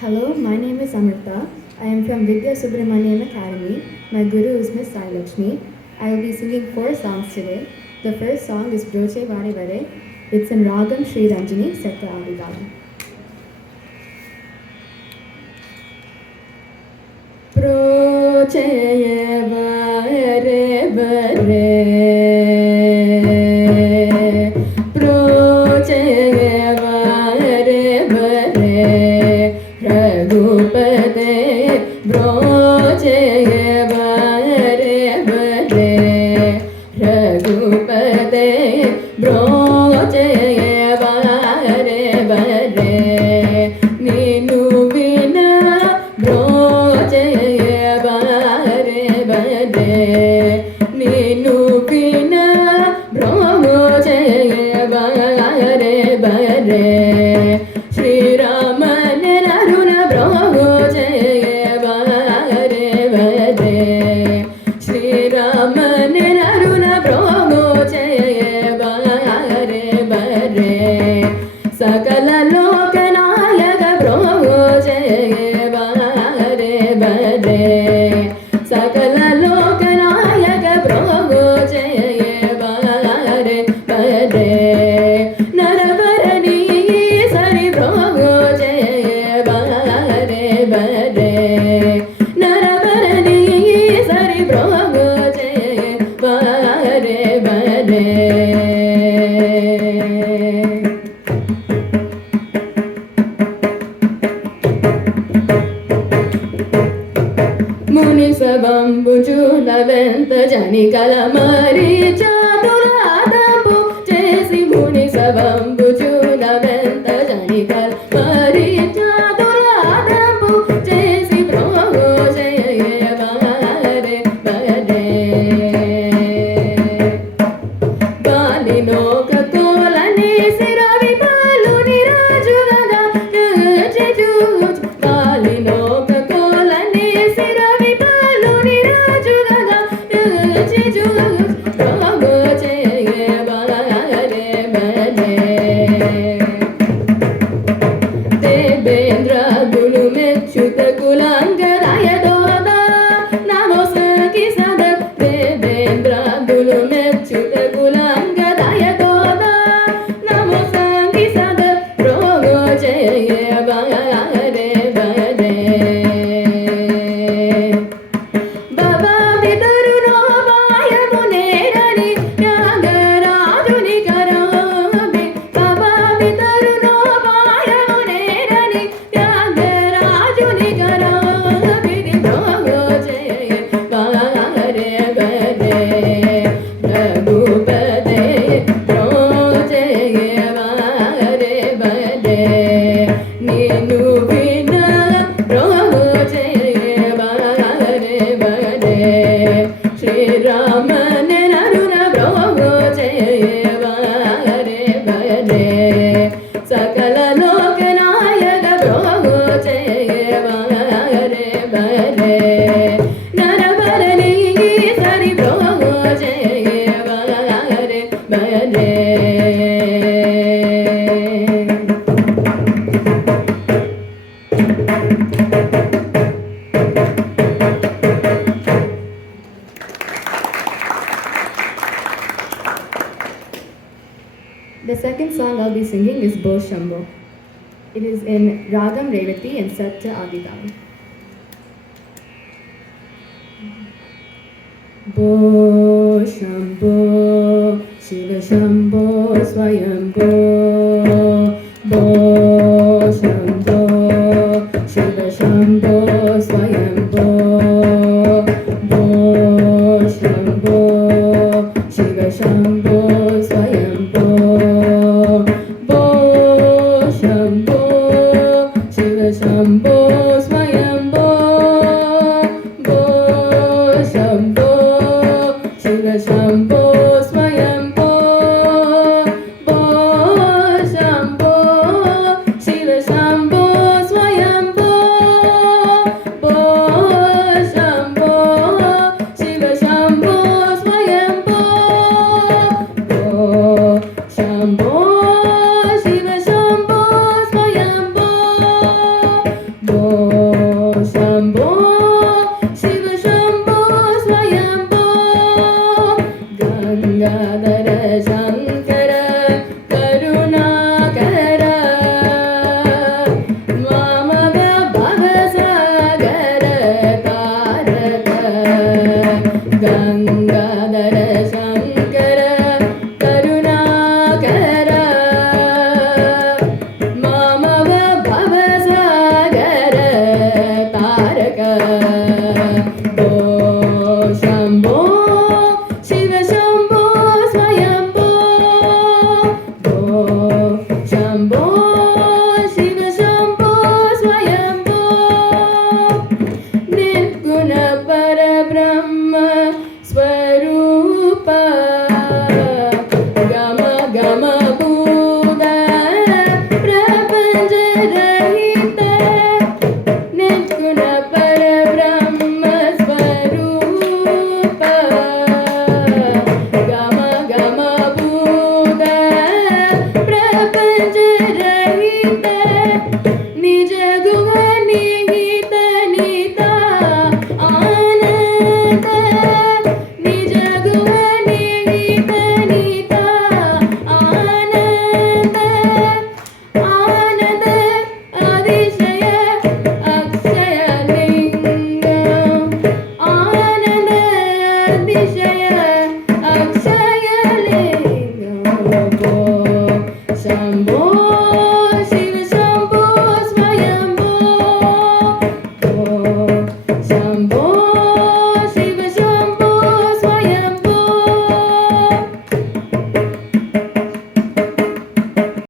Hello, my name is Amrita. I am from Vidya Subramaniam Academy. My guru is Miss Sai Lakshmi. I will be singing 4 songs today. The first song is Broche Vare Vare. It's in Ragam Sri Ranjani Setta Avidam. Broche Vare Vare. The second song I'll be singing is Bo Shambho. It is in Ragam Revati and Satya Avidam. Bo Shambho, Shiva Shambho, Swayambho. Bo Shambho, Shiva Shambho, Swayambho. Bo Shambho, Shiva Shambho, Swayambho. Bo Shambho, Shiva Shambho, Swayambho. Bo Shambho, Shiva Shambho, Swayambho. Bo Shambho, Shiva Shambho, Swayambho. Bo Shambho, Shiva Shambho, Swayambho. Bo Shambho, Shiva Shambho, Swayambho. నిర్గుణ పరబ్రహ్మ స్వరూప గమ గమ భూత ప్రపంచ రహిత నిజ గుణ నిహిత నిత ఆనంద నిజ గుణ నిహిత నిత ఆనంద ఆనంద అతిశయ అక్షయ లింగం ఆనంద అతిశయ అక్షయ లింగం శంభో శివ